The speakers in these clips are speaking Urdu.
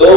2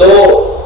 2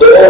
2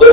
2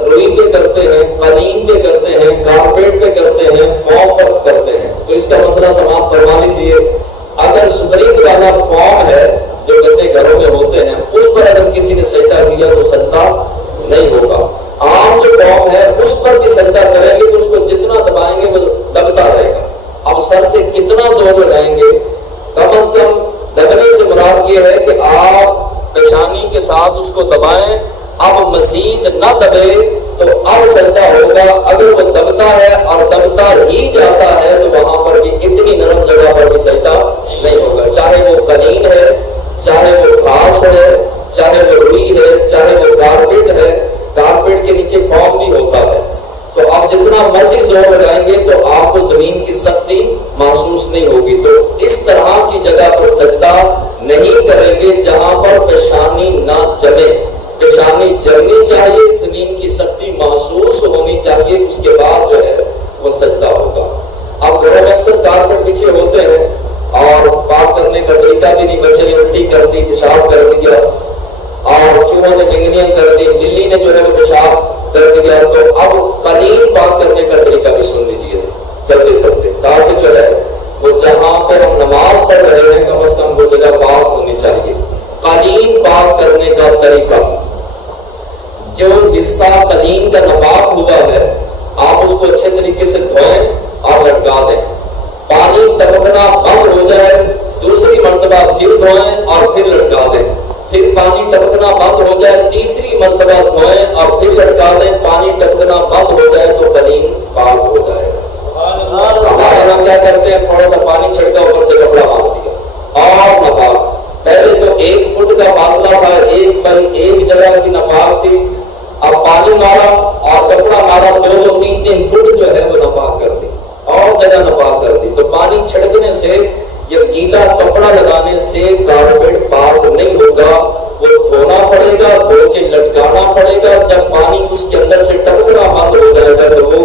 روئی پہ کرتے ہیں، قالین پہ کرتے ہیں، کارپیٹ پہ کرتے ہیں، فوم پر کرتے ہیں. تو اس کا مسئلہ سماعت فرما لیجیے. اگر سپرنگ والا فارم ہے جو گندے گھروں میں ہوتے ہیں، اس پر اگر کسی نے سجدہ کیا تو سجدہ نہیں ہوگا. عام جو فارم ہے اس پر بھی سجدہ کریں گے تو اس کو جتنا دبائیں گے وہ دبتا رہے گا. اب سر سے کتنا زور لگائیں گے؟ کم از کم دبنے سے مراد یہ ہے کہ آپ پیشانی کے ساتھ اس کو دبائیں. اب مزید نہ دبے تو اب سجدہ ہوگا. اگر وہ دبتا ہے اور دبتا ہی جاتا ہے تو وہاں پر بھی اتنی نرم جگہ پر بھی سجدہ نہیں ہوگا. چاہے وہ قالین ہے، چاہے وہ گھاس ہے، چاہے وہ روئی ہے، چاہے وہ کارپیٹ ہے. کارپیٹ کے نیچے فارم بھی ہوتا ہے. تو آپ جتنا مرضی زور لگائیں گے تو آپ کو زمین کی سختی محسوس نہیں ہوگی. تو اس طرح کی جگہ پر سجدہ نہیں کریں گے جہاں پر پیشانی نہ جمے. پیشانی جمنی چاہیے، زمین کی سختی محسوس ہونی چاہیے، اس کے بعد جو ہے وہ سجدہ ہوگا. اب گھروں میں اکثر کارپیٹ پیچھے ہوتے ہیں اور پاک کرنے کا طریقہ بھی نہیں. بچے نے الٹی کر دی، پیشاب کر دیا اور چوہوں نے ونگنیاں کر دی، بلی نے جو ہے وہ پیشاب کر دیا. تو اب قالین پاک کرنے کا طریقہ بھی سن لیجیے چلتے چلتے، تاکہ جو ہے وہ جہاں پہ ہم نماز پڑھ رہے ہیں کم از کم وہ جگہ پاک ہونی چاہیے. قالین پاک کرنے کا طریقہ، جو حصہ قالین کا ناپاک ہوا ہے آپ اس کو اچھے طریقے سے دھوئیں اور لٹکا دیں. پانی ٹپکنا بند ہو جائے دوسری مرتبہ پھر دھوئیں اور پھر لٹکا دیں. پھر پانی ٹپکنا بند ہو جائے تیسری مرتبہ دھوئیں اور پھر لٹکا دیں. پانی ٹپکنا بند ہو جائے تو قالین پاک ہو جائے. ہمارے یہاں کیا کرتے ہیں، تھوڑا سا پانی چھڑکا اوپر سے کپڑا باندھ دیا اور ناپاک. پہلے تو 1 فٹ کا فاصلہ تھا، ایک جگہ کی ناپاک تھی. اب پانی مارا اور کپڑا مارا، 2-3 فٹ جو ہے وہ ناپاک کر دی اور جگہ ناپاک کر دی. تو پانی چھڑکنے سے یا گیلا کپڑا لگانے سے کارپیٹ پاک نہیں ہوگا. وہ دھونا پڑے گا، دھو کے لٹکانا پڑے گا. جب پانی اس کے اندر سے ٹپکنا بند ہو جائے گا تو وہ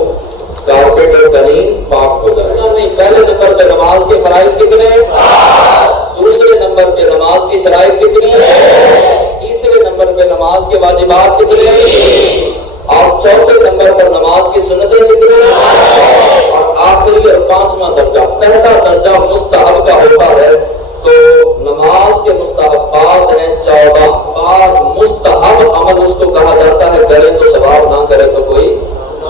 کارپیٹ اور قالین پاک ہو جائے گا. نہیں، پہلے نمبر پہ نماز کے فرائض کتنے ہیں؟ 7. دوسرے نمبر پہ نماز کی شرائط کتنی ہے؟ تیسرے نمبر پہ نماز کے واجبات کتنے ہیں؟ 20. اور چوتھے نمبر پر نماز کی سنتیں کتنی ہیں؟ اور آخری اور 5واں درجہ، پہلا درجہ مستحب کا ہوتا ہے تو نماز کے مستحبات ہیں 14. بعد مستحب عمل اس کو کہا جاتا ہے، کرے تو ثواب، نہ کرے تو کوئی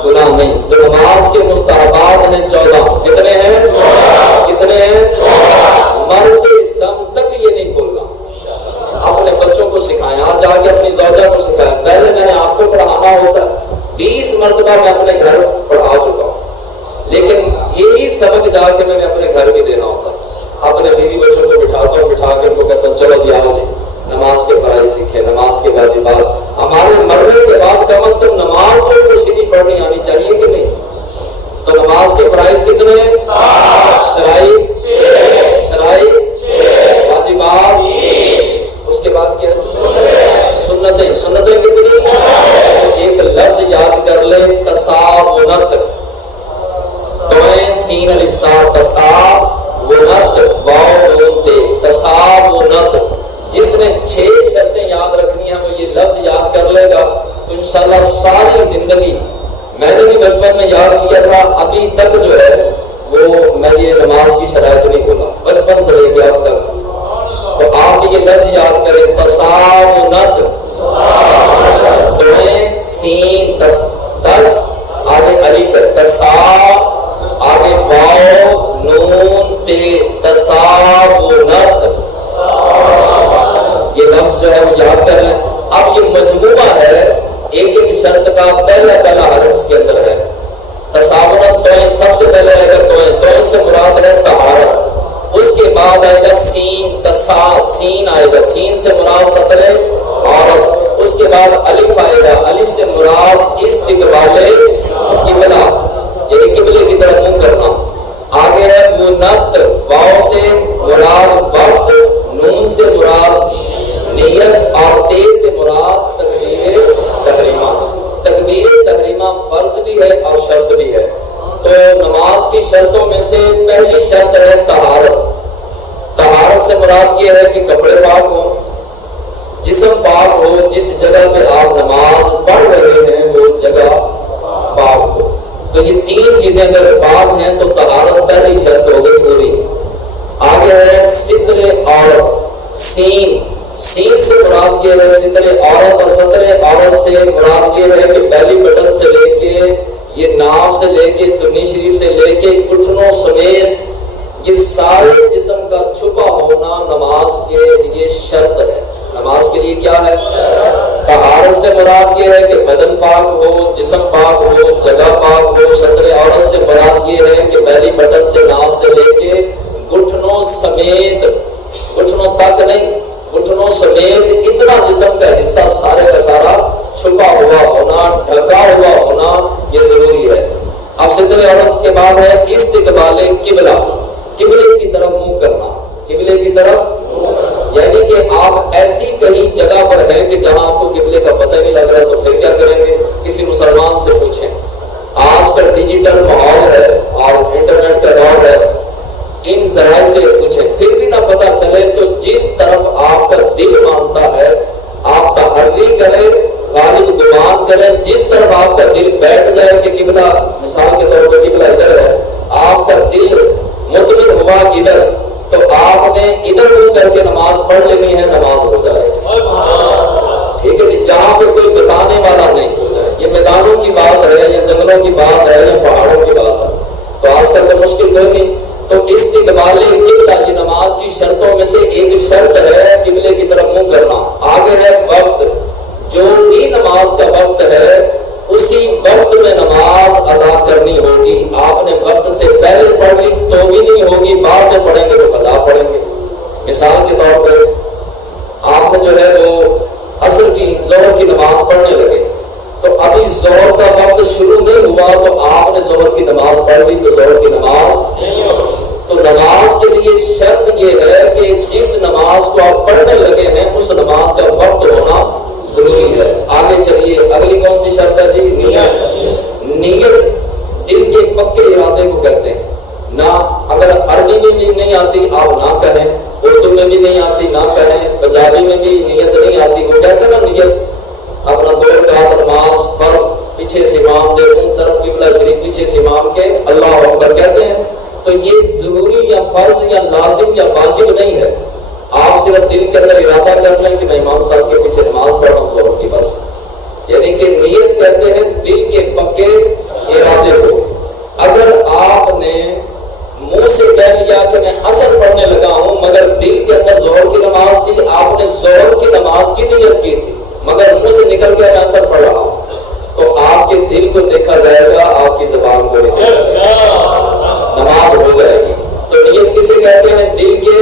گناہ نہیں. تو نماز کے مستحبات ہیں 14. کتنے ہیں؟ 14. کتنے ہیں؟ 14. مرتے دم تک یہ نہیں بھولنا. اپنے بچوں کو سکھائیں، آج جا کے اپنی زوجہ کو سکھائیں. پہلے میں نے آپ کو پڑھانا ہوتا، 20 مرتبہ میں اپنے گھر پڑھا چکا ہوں، لیکن یہی سبق جا کے میں نے اپنے گھر بھی دینا ہوتا. اپنے بیوی بچوں کو بٹھاتا ہوں، بٹھا کے ان کو کہتا ہوں چلو جی آؤ جی نماز کے فرائض سیکھیں، نماز کے واجبات. ہمارے مرنے کے بعد کم از کم نماز تو سیدھی پڑھنی آنی چاہیے کہ نہیں؟ تو نماز کے فرائض کتنے ہیں؟ 7. شرائط 6. واجبات 20. اس کے بعد کیا ہے؟ سنتیں کتنی؟ ایک لفظ یاد کر لیں، تساونت. سین الف سا، تساونت، واو نون تے، تساونت. جس نے 6 شرطیں یاد رکھنی ہیں وہ یہ لفظ یاد کر لے گا تو انشاءاللہ ساری زندگی. میں نے بھی بچپن میں یاد کیا تھا، ابھی تک جو ہے وہ میں یہ نماز کی شرائط نہیں بولا بچپن سے لے کے اب تک. تو آپ بھی یہ لفظ یاد کریں، تساونت، دوئیں سین تس آگے الف تسا آگے واو نون تے، تساونت. یہ لفظ جو ہے وہ یاد کر لیں. اب یہ مجموعہ ہے ایک شرط کا، پہلا حرف اس کے اندر ہے. تساونت توئیں سب سے پہلے آئے گا، توئیں سے مراد ہے طہارت. اس کے بعد آئے گا سین، تسا سین آئے گا، سین سے مراد سطر عورت. اس کے بعد الف آئے گا، الف سے مراد استقبال قبلہ، یعنی قبلے کی طرف منہ کرنا. آگے ہے منت، واو سے مراد وقت، نون سے مراد نیت اور تے سے مراد تکبیر تحریمہ. تکبیر تحریمہ فرض بھی ہے اور شرط بھی ہے. تو نماز کی شرطوں میں سے پہلی شرط ہے طہارت. طہارت سے مراد یہ ہے کہ کپڑے پاک ہوں، جسم پاک ہو، جس جگہ پہ آپ تو یہ تین چیزیں اگر پاک ہیں تو طہارت پہلی شرط ہو گئی پوری. آگے ہے ستر عورت، سین سے مراد یہ ہے ستر عورت، اور ستر عورت سے مراد یہ ہے کہ بیلی بٹن سے لے کے یہ ناف سے لے کے تنی شریف سے لے کے گھٹنوں سمیت یہ سارے جسم کا چھپا ہونا نماز کے لیے شرط ہے. نماز کے لیے کیا ہے؟ طہارت سے مراد یہ ہے کہ بدن پاک ہو، جسم پاک ہو، جگہ پاک ہو. ستر عورت سے مراد یہ ہے کہ بیلی بٹن سے ناف سے لے کے گھٹنوں سمیت، گھٹنوں تک نہیں، گھٹنوں سمیت اتنا جسم کا حصہ سارے کا سارا چھپا ہوا ہونا، ڈھکا ہوا ہونا یہ ضروری ہے. اب ستر عورت کے بعد ہے استقبال قبلہ، قبلے کی طرف منہ کرنا. قبلے کی طرف یعنی کہ آپ ایسی کہیں جگہ پر ہیں کہ جہاں آپ کو قبلے کا پتہ نہیں لگ رہا، تو پھر کیا کریں گے؟ کسی مسلمان سے پوچھیں. آج کل ڈیجیٹل ماحول ہے اور انٹرنیٹ کا دور ہے، ان ذرائع سے پوچھیں. پھر بھی نہ پتہ چلے تو جس طرف آپ کا دل مانتا ہے آپ تحری کریں، غالب گمان کریں. جس طرف آپ کا دل بیٹھ جائے کہ قبلہ، مثال کے طور پر قبلہ ادھر ہے، آپ کا دل مطمئن ہوا ادھر، تو آپ نے ادھر منہ کر کے نماز پڑھ لینی ہے، نماز ہو جائے. ٹھیک ہے جی، جہاں پہ کوئی بتانے والا نہیں ہو جائے. یہ میدانوں کی بات ہے یا جنگلوں کی بات ہے یا پہاڑوں کی بات ہے، تو آج کل تو مشکل کوئی نہیں. تو استقبال قبلہ یہ نماز کی شرطوں میں سے ایک شرط ہے، قبلے کی طرف منہ کرنا. آگے ہے وقت، جو بھی نماز کا وقت ہے اسی وقت میں نماز ادا کرنی ہوگی. آپ نے وقت سے پہلے پڑھ لی تو بھی نہیں ہوگی، بعد میں پڑھیں گے تو قضا پڑھیں گے. مثال کے طور پہ آپ نے جو ہے وہ عصر کی ظہر کی نماز پڑھنے لگے، تو ابھی ظہر کا وقت شروع نہیں ہوا تو آپ نے ظہر کی نماز پڑھ لی تو ظہر کی نماز نہیں ہوگی. تو نماز کے لیے شرط یہ ہے کہ جس نماز کو آپ پڑھنے لگے ہیں اس نماز کا وقت ہونا ضروری ہے. آگے چلیے، اگلی کون سی شرط ہے جی؟ نیت. نیت دل کے پکے ارادے کو کہتے ہیں. نہ اگر عربی میں بھی نہیں آتی آپ نہ کہیں، اردو میں بھی نہیں آتی نہ کہیں، پنجابی میں بھی نیت نہیں آتی، وہ کہتے ہیں نا نیت. اپنا 2 رکعت نماز فرض، پیچھے سے امام دے، ان طرف قبلہ شریف، پیچھے سے امام کے اللہ اکبر کہتے ہیں. تو یہ ضروری یا فرض یا لازم یا واجب نہیں ہے. آپ صرف دل کے اندر ارادہ کر لیں کہ میں امام صاحب کے پیچھے نماز پڑھ رہا ہوں ظہر کی، بس. یعنی کہ نیت کہتے ہیں دل کے پکے ارادے کو. اگر آپ نے منہ سے کہہ لیا کہ میں عصر پڑھنے لگا ہوں مگر دل کے اندر ظہر کی نماز تھی، آپ نے ظہر کی نماز کی نیت کی تھی مگر منہ سے نکل گیا میں عصر پڑھ رہا ہوں، تو آپ کے دل کو دیکھا جائے گا، آپ کی زبان کو نہیں دیکھا جائے گا، نماز ہو جائے گی. تو نیت کسے کہتے ہیں؟ دل کے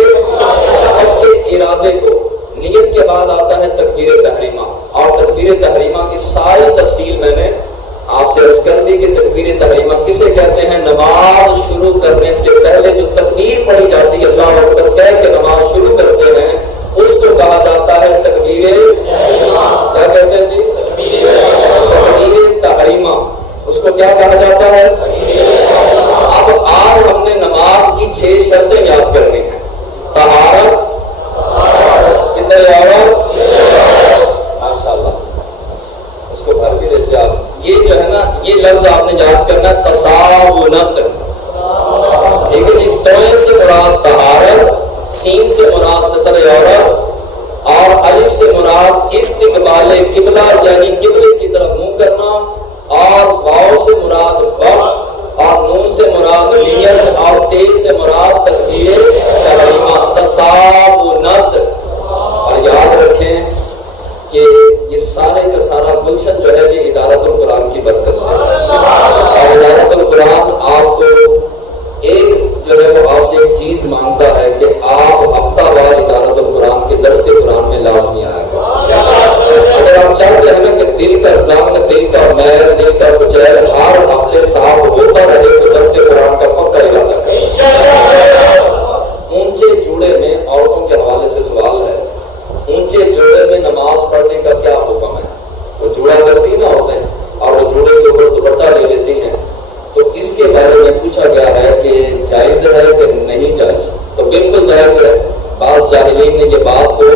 پکے ارادے کو. نیت کے بعد آتا ہے تکبیر تحریمہ، اور تکبیر تحریمہ کی ساری تفصیل میں نے آپ سے عرض کر دی کہ تکبیر تحریمہ کسے کہتے ہیں. نماز شروع کرنے سے پہلے جو تکبیر پڑھی جاتی ہے، اللہ اکبر کہہ کے نماز شروع کرتے ہیں، اس کو کہا جاتا ہے تکبیر تحریمہ. کیا کہتے ہیں جی؟ تکبیر تحریمہ. اس کو کیا کہا جاتا ہے؟ اب آج ہم نے نماز کی 6 شرطیں یاد کرنی ہیں. طہارت، ستر عورت، ماشاءاللہ اس کو گھر بھی لیتے آپ. یہ جو ہے نا، یہ لفظ آپ نے یاد کرنا تساونت. ٹھیک ہے جی. توئے سے مراد طہارت، سین سے مراد ستر عورت، اور الف سے مراد استقبال قبلہ یعنی قبلے کی طرف منہ کرنا، اور واو سے مراد وقت، اور نون سے مراد نیت، اور تے سے مراد تکبیر تحریمہ. تساونت. اور یاد رکھیں کہ یہ سارے کا سارا گلشن جو ہے یہ ادارت القرآن کی برکت سے، اور ادارت القرآن آپ کو ایک جو ہے وہ آپ سے ایک چیز مانگتا ہے کہ آپ ہفتہ وار ادارت القرآن کے درس قرآن میں لازمی آیا کریں. اگر آپ چاہتے ہیں نا کہ دل کا زنگ، دل کا میل، دل کا کچیل ہر ہفتے صاف ہوتا رہے تو درس قرآن کا پکا ارادہ کریں. اونچے جوڑے میں عورتوں کے حوالے سے سوال ہے، اونچے جوڑے میں نماز پڑھنے کا کیا حکم ہے؟ وہ جوڑا کرتی نا عورتیں اور وہ جوڑے کے اوپر دوپٹہ لے لیتی ہیں، تو اس کے بارے میں پوچھا گیا ہے کہ جائز ہے کہ نہیں جائز؟ تو بالکل جائز ہے. بعض جاہلین نے یہ بات کو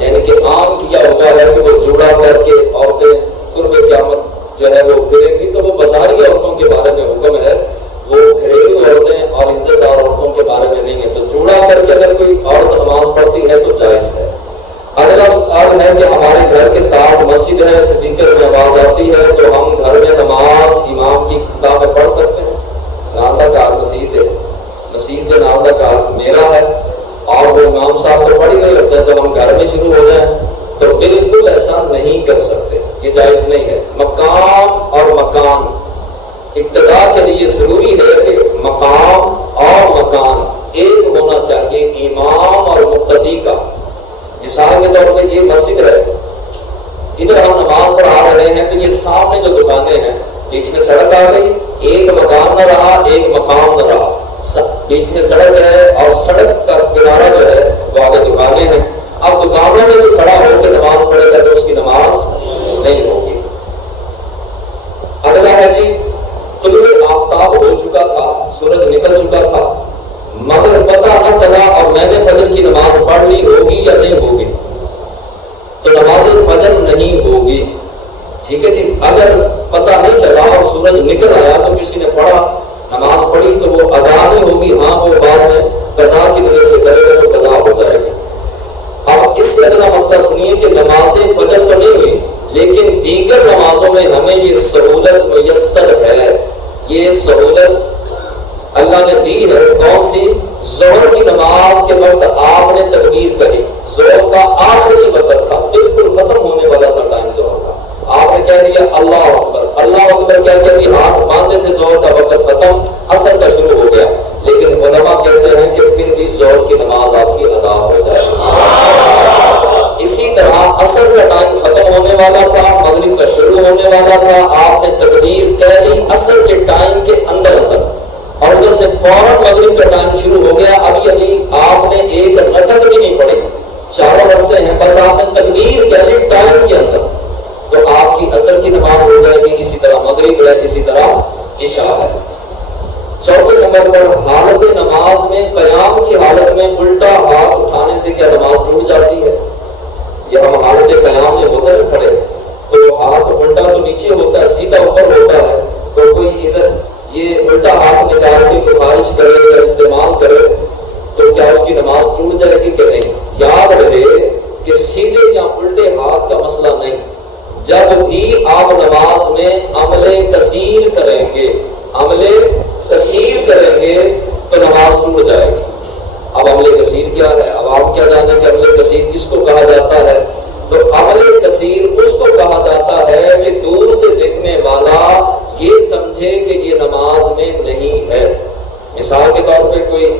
یعنی کہ عام کیا ہوا ہے کہ وہ جوڑا کر کے عورتیں قرب قیامت جو ہے وہ پھریں گی تو وہ بسا بازاری عورتوں کے بارے میں حکم ہے، وہ گھریلو عورتیں اور عزت دار عورتوں کے بارے میں نہیں ہے۔ تو جوڑا کر کے اگر کوئی عورت نماز پڑھتی ہے تو جائز ہے۔ اگلا سوال ہے کہ ہمارے گھر کے ساتھ مسجد ہے، اسپیکر میں آواز آتی ہے، تو ہم گھر میں نماز امام کی خطبہ میں پڑھ سکتے ہیں؟ نام کا کار مسجد ہے، مسجد کے نام کا کار میرا ہے اور وہ امام صاحب تو پڑھ ہی نہیں ہوتے، تو ہم گھر میں شروع ہو جائیں تو بالکل ایسا نہیں کر سکتے، یہ جائز نہیں ہے۔ مقام اور مکان، ابتدا کے لیے ضروری ہے کہ مقام اور مکان ایک ہونا چاہیے، امام اور مقتدی کا۔ مثال کے طور پہ یہ مسجد ہے، ادھر ہم نماز پڑھا رہے ہیں تو یہ سامنے جو دکانیں ہیں، بیچ میں سڑک آ گئی، ایک مکان نہ رہا ایک مقام نہ رہا، بیچ میں سڑک ہے اور سڑک کا کنارہ جو ہے وہ آگے دکانیں ہیں۔ اب دکانوں میں بھی کھڑا ہو کے نماز پڑھے گا تو اس کی نماز نہیں ہوگی۔ اگلا ہے جی، طلوع آفتاب ہو چکا تھا، سورج نکل چکا تھا، مگر پتہ نہ چلا اور میں نے فجر کی نماز پڑھ لی، ہوگی یا نہیں ہوگی؟ تو نماز فجر نہیں ہوگی، ٹھیک ہے جی۔ اگر پتہ نہیں چلا اور سورج نکل آیا تو کسی نے پڑھا، نماز پڑھی تو وہ ادا نہیں ہوگی، ہاں وہ بعد میں قضا کی وجہ سے کرے گا تو قضا ہو جائے گی۔ اب اس سے اگلا مسئلہ سنیے کہ نماز فجر تو نہیں ہوئی لیکن دیگر نمازوں میں ہمیں یہ سہولت میسر ہے، یہ سہولت اللہ نے دی ہے۔ کون سی؟ ظہر کی نماز کے وقت آپ نے تکبیر کہی، ظہر کا آخری وقت تھا، بالکل ختم ہونے والا تھا ٹائم ظہر کا، آپ نے کہہ دیا اللہ اکبر، اللہ اکبر کہہ کے بھی ہاتھ باندھے تھے، ظہر کا وقت ختم، عصر کا شروع ہو گیا، لیکن علماء کہتے ہیں کہ پھر بھی ظہر کی نماز آپ کی ادا ہو جائے گی۔ اسی طرح عصر کا ٹائم ختم ہونے والا تھا، مغرب کا شروع ہونے والا تھا، آپ نے تکبیر کہہ لی عصر کے ٹائم کے اندر اور ادھر سے فوراً مغرب کا ٹائم شروع ہو گیا، ابھی آپ نے ایک رکعت بھی نہیں پڑھی، چاروں رکعتیں ہیں، بس آپ نے تکبیر کہہ لی ٹائم کے اندر، تو آپ کی عصر کی نماز ہو جائے گی۔ اسی طرح مغرب ہے، اسی طرح عشاء ہے۔ چوتھے نمبر پر حالت نماز میں، قیام کی حالت میں الٹا ہاتھ اٹھانے سے کیا نماز ٹوٹ جاتی ہے؟ یہ ہم حالت قیام میں ہوتے ہیں کھڑے تو ہاتھ الٹا تو نیچے ہوتا ہے، سیدھا اوپر ہوتا ہے، تو کوئی ادھر یہ الٹا ہاتھ نکال کے خارج کرے یا استعمال کرے تو کیا اس کی نماز ٹوٹ جائے گی کہ نہیں؟ یاد رہے کہ سیدھے یا الٹے ہاتھ کا مسئلہ نہیں، جب بھی آپ نماز میں عمل کثیر کریں گے، عمل کثیر کریں گے تو نماز ٹوٹ جائے گی۔ اب عمل کثیر کیا ہے؟ اب آپ کیا جانیں کہ عمل کثیر کس کو کہا جاتا ہے؟ تو عمل کثیر اس کو کہا جاتا ہے کہ دور سے دیکھنے والا یہ سمجھے کہ یہ نماز میں نہیں ہے۔ مثال کے طور پہ کوئی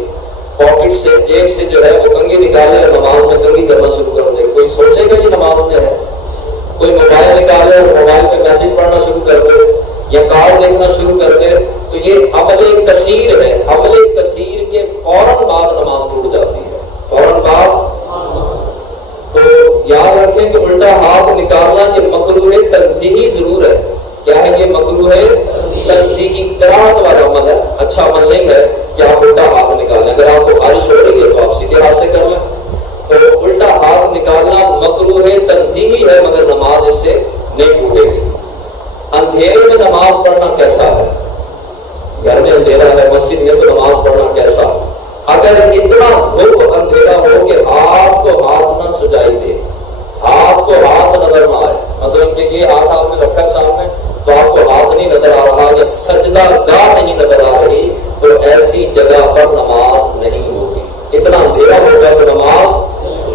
پاکٹ سے، جیب سے جو ہے وہ کنگھی نکالے اور نماز میں کنگھی کرنا شروع کر دے، کوئی سوچے گا یہ نماز میں ہے؟ کوئی موبائل نکالے اور موبائل پہ میسج پڑھنا شروع کر دے یا کار دیکھنا شروع کر دے تو یہ عمل کثیر ہے۔ عمل کثیر کے فوراً بعد نماز ٹوٹ جاتی ہے، فوراً بعد۔ تو یاد رکھیں کہ الٹا ہاتھ نکالنا یہ مکروہ تنزیہی ضرور ہے۔ کیا ہے یہ؟ مکروہ تنزیہی، کراہت والا عمل ہے، اچھا عمل نہیں ہے کہ آپ الٹا ہاتھ نکالیں۔ اگر آپ کو خارش ہو رہی ہے تو آپ سیدھے ہاتھ سے کر لیں۔ تو الٹا ہاتھ نکالنا مکروہ تنزیہی ہے مگر نماز اس سے نہیں ٹوٹے گی۔ اندھیرے میں نماز پڑھنا کیسا ہے؟ گھر میں اندھیرا ہے، مسجد میں تو نماز پڑھنا کیسا؟ اگر اتنا گھپ اندھیرا ہو کہ ہاتھ کو ہاتھ نہ سجائی دے، ہاتھ کو ہاتھ نظر نہ آئے، مثلا کہ یہ ہاتھ آپ نے رکھا ہے سامنے تو آپ کو ہاتھ نہیں نظر آ رہا یا سجدہ گاہ نہیں نظر آ رہی، تو ایسی جگہ پر نماز نہیں ہوگی۔ اتنا اندھیرا ہوگا تو نماز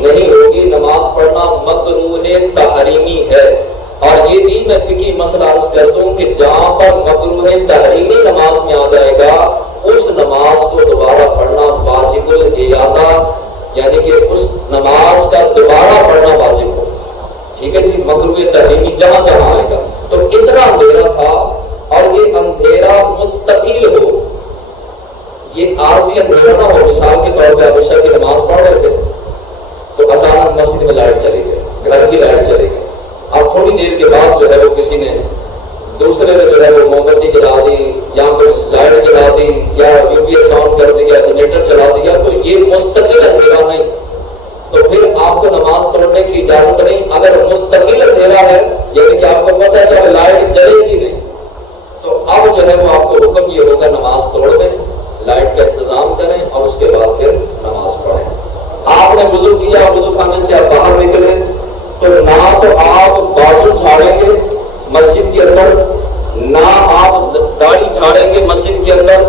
نہیں ہوگی۔ نماز پڑھنا مکروہ تحریمی ہے، اور یہ بھی میں فقہی مسئلہ عرض کر دوں کہ جہاں پر مکروہ تحریمی نماز میں آ جائے گا اس نماز کو دوبارہ پڑھنا واجب الاعادہ، یعنی کہ اس نماز کا دوبارہ پڑھنا واجب ہو، ٹھیک ہے جی۔ مکروہ تحریمی جہاں جہاں آئے گا تو اتنا اندھیرا تھا، اور یہ اندھیرا مستقل ہو، یہ عارضی اندھیرا نہ ہو۔ مثال کے طور پہ آپ عشاء کی نماز پڑھ رہے تھے تو اچانک مسجد میں لائٹ چلی گئی، گھر کی لائٹ چلی گئی، اب تھوڑی دیر کے بعد جو ہے وہ کسی نے دوسرے نے جو ہے وہ موم بتی جلا دی یا پھر لائٹ جلا دی یا یو پی ایس آن کر دیا، جنریٹر چلا دیا، تو یہ مستقل اندھیرا نہیں، تو پھر آپ کو نماز توڑنے کی اجازت نہیں۔ اگر مستقل اندھیرا ہے یعنی کہ آپ کو پتہ ہے کہ اب لائٹ جلے گی نہیں، تو اب جو ہے وہ آپ کو حکم یہ ہوگا نماز توڑ دیں، لائٹ کا انتظام کریں اور اس کے بعد پھر نماز پڑھیں۔ آپ نے وضو کیا، وضو خانے سے آپ باہر نکلے تو نہ تو آپ بازو جھاڑیں گے مسجد کے اندر، نہ آپ داڑھی جھاڑیں گے مسجد کے اندر،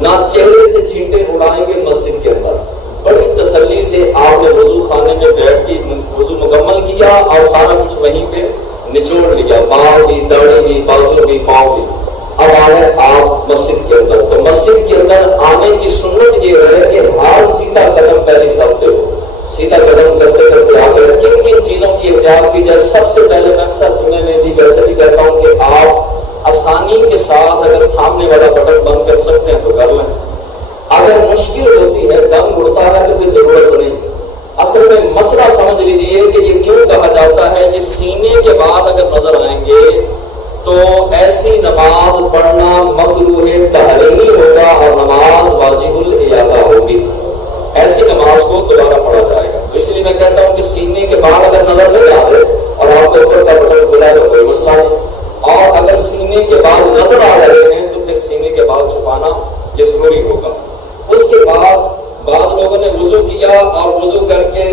نہ چہرے سے چھینٹے اڑائیں گے مسجد کے اندر۔ بڑی تسلی سے آپ نے وضو خانے میں بیٹھ کے وضو مکمل کیا اور سارا کچھ وہیں پہ نچوڑ لیا، بال بھی، داڑھی بھی، بازو بھی، پاؤں بھی۔ اب آ رہے آپ مسجد کے اندر، تو مسجد کے اندر آنے کی سنت یہ ہے کہ ہر سیدھا قدم پہلی صف پہ ہو، سیدھا قدم کرتے کرتے آگے کن کن چیزوں کی احتیاط کی جائے۔ سب سے پہلے میں اکثر جمعے میں بھی ویسے بھی کہتا ہوں کہ آپ آسانی کے ساتھ اگر سامنے والا بٹن بند کر سکتے ہیں تو کر لیں، اگر مشکل ہوتی ہے، دم گھٹتا ہے تو کوئی ضرورت نہیں۔ اصل میں مسئلہ سمجھ لیجئے کہ یہ کیوں کہا جاتا ہے کہ سینے کے بعد اگر نظر آئیں گے تو ایسی نماز پڑھنا مکروہ تحریمی ہوگا اور نماز واجب الاعادہ ہوگی، ایسی نماز کو دوبارہ پڑھا جائے گا۔ تو اس لیے میں کہتا ہوں کہ سینے کے بعد اگر نظر نہیں آ رہے اور آپ کے اوپر کا بٹن کھلا ہے تو کوئی مسئلہ نہیں، اور اگر سینے کے بعد نظر آ رہے ہیں تو پھر سینے کے بعد چھپانا یہ ضروری ہوگا۔ اس کے بعد بعض لوگوں نے وضو کیا اور وضو کر کے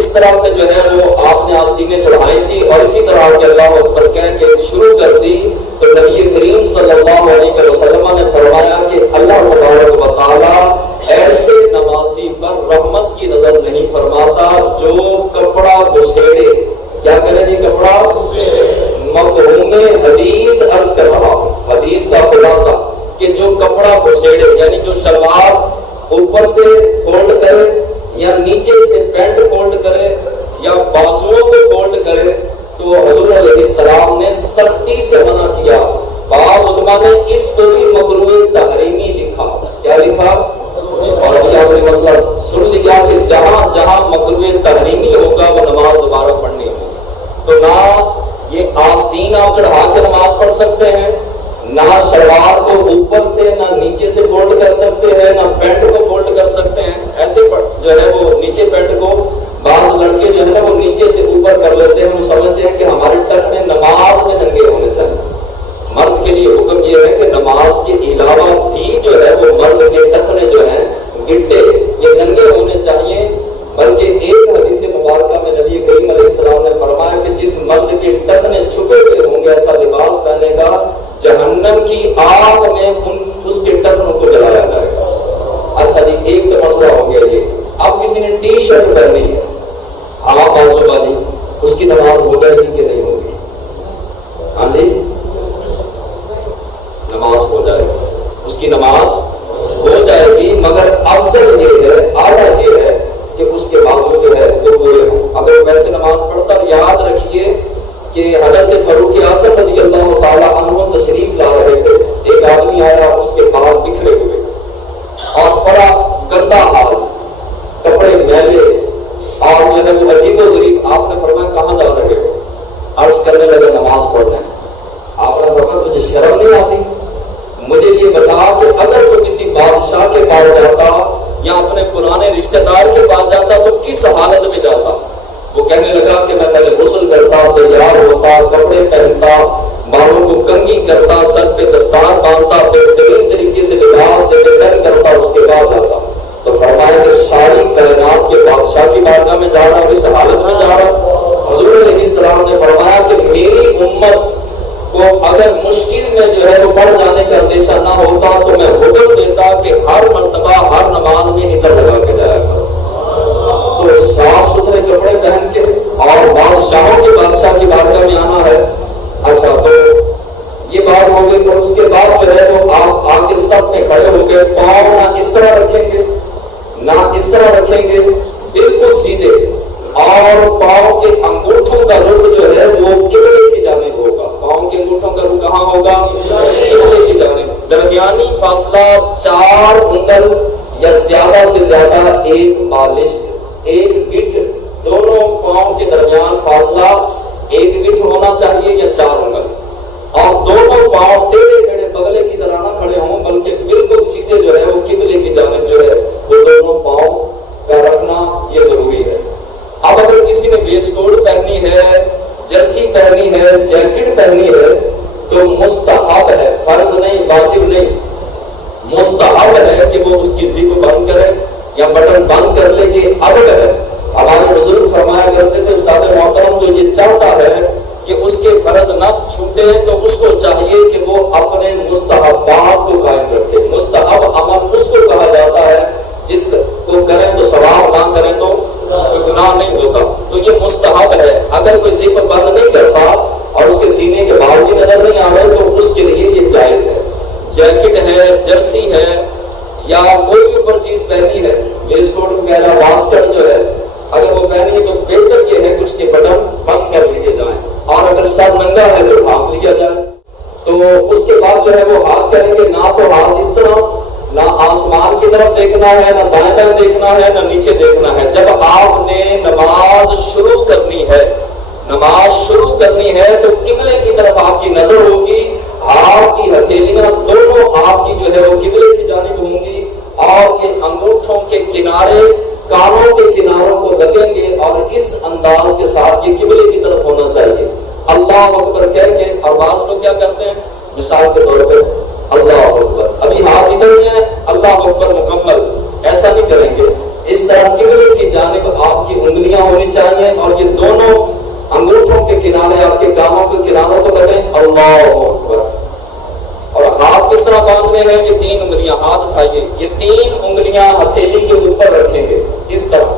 اس طرح سے جو ہے وہ آپ نے آستینیں چڑھائی تھی اور اسی طرح کہ اللہ اکبر کہہ کے شروع کر دی، تو نبی کریم صلی اللہ علیہ وسلم نے فرمایا کہ اللہ تبارک و تعالی ایسے نمازی پر رحمت کی نظر نہیں فرماتا جو کپڑا گسیڑے۔ کیا کرے جی؟ کپڑا مفہوم حدیث عرض کر رہا ہوں، حدیث کا خلاصہ کہ جو کپڑا گسیڑے یعنی جو شلوار اوپر سے فولڈ کرے یا نیچے سے پینٹ فولڈ کرے یا بازوؤں پہ فولڈ کرے، تو حضور علیہ السلام نے سختی سے منع کیا۔ بعض علماء نے اس کو بھی مکروہ تحریمی لکھا۔ کیا لکھا؟ اور ابھی آپ نے مسئلہ سن لیا کہ جہاں جہاں مکروہ تحریمی ہوگا وہ نماز دوبارہ پڑھنی ہوگی۔ تو نہ یہ آستین آپ چڑھا کے نماز پڑھ سکتے ہیں، نہ شلوار کو اوپر سے نہ نیچے سے فولڈ کر سکتے ہیں، نہ پینٹ کو فولڈ کر سکتے ہیں۔ ایسے جو ہے وہ نیچے پینٹ کو بعض لڑکے جو ہے نا وہ نیچے سے اوپر کر لیتے ہیں، وہ سمجھتے ہیں کہ ہمارے ٹخنے نماز میں ننگے ہونے چاہیے۔ مرد کے لیے حکم یہ ہے کہ نماز کے علاوہ بھی جو ہے وہ مرد کے ٹخنے جو ہیں گٹے یہ ننگے ہونے چاہیے۔ بلکہ ایک حدیث مبارکہ میں نبی کریم علیہ السلام نے فرمایا کہ جس مرد کے ٹخنے چھپے ہوئے ہوں گے ایسا لباس پہنے گا، جہنم کی آگ میں اس کے ٹخنوں کو جلایا جائے گا۔ اچھا جی، ایک تو مسئلہ ہو گیا یہ۔ اب کسی نے ٹی شرٹ پہنی ہے عام بازو والی، اس کی نماز ہو جائے گی کہ نہیں ہوگی؟ ہاں جی، نماز ہو جائے گی، اس کی نماز ہو جائے گی، مگر افضل یہ ہے، اعلیٰ یہ ہے کہ اس کے بعد جو ہے وہ پورے ہوں۔ اگر ویسے نماز پڑھتا، یاد رکھیے کہ حضرت فاروق اعظم رضی اللہ تعالیٰ عنہ تشریف لا رہے تھے، ایک آدمی آیا، اس کے بال بکھرے ہوئے اور بڑا گندا حال، کپڑے میلے اور جو ہے وہ عجیب و غریب۔ آپ نے فرمایا کہاں جا رہے ہو؟ عرض کرنے لگے نماز پڑھنے۔ آپ نے فرمایا تجھے شرم نہیں آتی؟ مجھے یہ بتا کہ اگر تو کسی بادشاہ کے پاس جاتا یا اپنے پرانے رشتہ دار کے پاس جاتا تو کس حالت میں جاتا؟ وہ کہنے لگا کہ میں پہلے غسل کرتا، تیار ہوتا، کپڑے پہنتا، بالوں کو کنگھی کرتا، سر پہ دستار باندھتا، بہترین طریقے سے لباس سے بہتر کرتا، اس کے بعد جاتا۔ تو فرمایا کہ ساری کائنات کے بادشاہ کی بارگاہ میں جا رہا ہوں، اس حالت میں جا رہا ہوں۔ حضور علیہ السلام نے فرمایا کہ میری امت کو اگر مشکل میں جو ہے وہ بڑھ جانے کا اندیشہ نہ ہوتا تو میں حکم دیتا کہ ہر مرتبہ ہر نماز میں عطر لگا کے جایا کرو۔ تو صاف ستھرے کپڑے پہن کے اور بادشاہوں کے بادشاہ کی بارگاہ میں آنا ہے۔ اچھا، تو یہ بات ہو گئی۔ اور اس کے بعد جو ہے وہ آپ آ کے صف میں کھڑے ہو گئے، پاؤں نہ اس طرح رکھیں گے نہ اس طرح رکھیں گے، بالکل سیدھے، اور پاؤں کے انگوٹھوں کا رخ جو ہے وہ قبلے کی جانب ہوگا۔ پاؤں کے انگوٹھوں کا رخ کہاں ہوگا؟ قبلے کی جانب۔ درمیانی فاصلہ 4 انگل یا زیادہ سے زیادہ 1 بالشت، 1 گٹھ، دونوں پاؤں کے درمیان فاصلہ 1 گٹھ ہونا چاہیے یا 4 انگل، اور دونوں پاؤں ٹیڑھے میڑھے بغلے کی طرح نہ کھڑے ہوں بلکہ بالکل سیدھے جو ہے وہ قبلے کی جانب جو ہے وہ دونوں پاؤں کا رکھنا یہ ضروری ہے۔ اب اگر کسی نے ویسٹ کوٹ پہنی ہے، جرسی پہنی ہے، جیکٹ پہنی ہے تو مستحب ہے، فرض فرض نہیں، واجب نہیں، مستحب ہے کہ وہ اس کی زپ بند کرے یا بٹن بند کر لے، یہ عبد ہے۔ ہمارے بزرگ فرمایا کرتے تھے استاد محترم جو یہ چاہتا ہے کہ اس کے فرض نہ چھوٹے تو اس کو چاہیے کہ وہ اپنے مستحبات کو قائم رکھے۔ مستحب عمل اس کو کہا جاتا ہے جس کو کریں تو ثواب، نہ کریں تو گناہ نہیں ہوتا، تو یہ مستحب ہے۔ اگر کوئی زپ بند نہیں کرتا اور اس کے سینے کے بال بھی نظر نہیں آ رہے تو اس کے لیے یہ جائز ہے۔ جیکٹ ہے، جرسی ہے، یا کوئی بھی اوپر چیز پہنی ہے، ویسٹ کوٹ وغیرہ، واسکٹ جو ہے، اگر وہ پہنی ہے تو بہتر یہ ہے کہ اس کے بٹن بند کر لیے جائیں، اور اگر سر ننگا ہے تو ڈھانپ لیا جائے۔ تو اس کے بعد جو ہے وہ ہاتھ کریں گے، نہ تو ہاتھ اس طرح، نہ آسمان کی طرف دیکھنا ہے، نہ دائیں بائیں دیکھنا ہے، نہ نیچے دیکھنا ہے۔ جب آپ نے نماز شروع کرنی ہے، نماز شروع کرنی ہے تو قبلے کی طرف آپ کی نظر ہوگی، آپ کی ہتھیلیاں دونوں آپ کی جو ہے وہ قبلے کی جانب ہوں گی، اور کے انگوٹھوں کے کنارے کانوں کے کناروں کو لگیں گے، اور اس انداز کے ساتھ یہ قبلے کی طرف ہونا چاہیے۔ اللہ اکبر کہہ کے، اور بعض لوگ کیا کرتے ہیں مثال کے طور پہ اللہ اکبر، ابھی ہاتھ ادھر ہیں، اللہ اکبر مکمل، ایسا نہیں کریں گے۔ اس طرح قبلے کی جانب آپ کی انگلیاں ہونی چاہیے، اور یہ دونوں انگوٹھوں کے کنارے آپ کے کانوں کے کناروں کو لگیں، اللہ اکبر۔ اور ہاتھ کس طرح باندھنے ہیں؟ یہ 3 انگلیاں، ہاتھ اٹھائیے، یہ 3 انگلیاں ہتھیلی کے اوپر رکھیں گے اس طرح،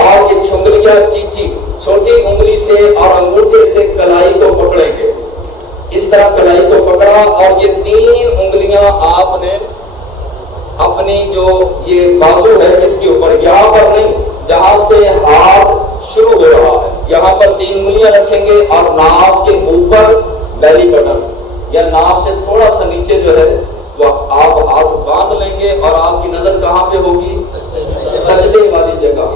اور یہ چھنگلیاں چیچی چھوٹی انگلی سے اور انگوٹھے سے کلائی کو پکڑیں گے، اس طرح کلائی کو پکڑا، اور یہ 3 انگلیاں آپ نے اپنی جو یہ بازو ہے اس کے اوپر، یہاں پر نہیں، جہاں سے ہاتھ شروع ہو رہا ہے یہاں پر 3 انگلیاں رکھیں گے، اور ناف کے اوپر بیلی بٹن یا ناف سے تھوڑا سا نیچے جو ہے وہ آپ ہاتھ باندھ لیں گے، اور آپ کی نظر کہاں پہ ہوگی؟ سجدے والی جگہ۔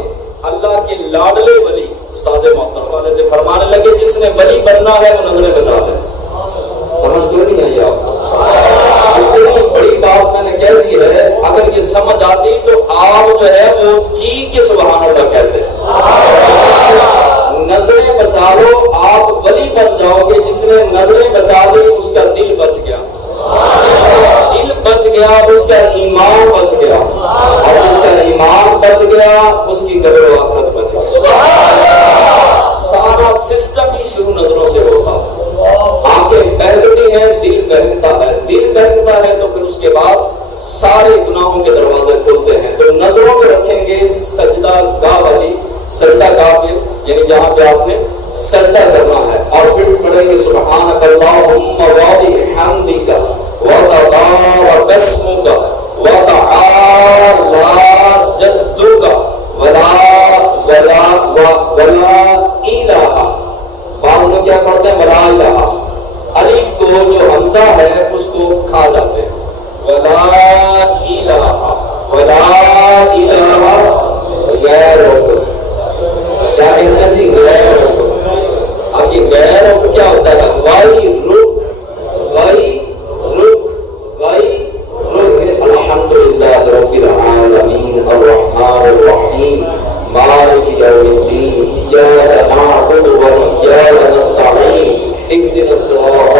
اللہ کے لاڈلے ولی استاد محترم والے فرمانے لگے جس نے ولی بننا ہے وہ نظریں بچا لے۔ سمجھ کیوں نہیں آئی آپ؟ اتنی بڑی بات میں نے کہہ دی ہے، اگر یہ سمجھ آتی تو آپ جو ہے وہ چیخ کے سبحان اللہ کہتے ہیں۔ نظریں بچا لو، آپ ولی بن جاؤ گے۔ جس نے نظریں بچا لی اس کا دل بچ گیا، جس کا دل بچ گیا اس کا ایمان بچ گیا، اور جس کا ایمان بچ گیا اس کی قبر و آخرت بچ گئی۔ سارا سسٹم ہی شروع نظروں سے ہوتا ہے۔ آنکھیں بہکتی ہیں، دل بہکتا ہے، دل بہکتا ہے تو پھر اس کے بعد سارے گناہوں کے دروازے کھلتے ہیں۔ تو نظروں کو رکھیں گے سجدہ گاہ والی، سجدہ گاہ پہ، یعنی جہاں پہ آپ نے سجدہ کرنا ہے، اور پھر پڑھیں گے سبحانک اللہم وبحمدک وتبارک اسمک وتعالی جدک ولا الہ۔ بعض لوگ کیا پڑھتے ہیں ولا الہ، الف کو جو حمزہ ہے اس کو کھا جاتے ہیں، ولا الہ، ولا الہ غیر کیا کہتے ہیں جی؟ غیر۔ اب یہ غیر کیا ہوتا ہے؟ وائی رک، وائی رک، وائی رک۔ الحمدللہ رب العالمین الرحمن الرحیم مالک یوم الدین ایاک نعبد و ایاک نستعین اهدنا الصراط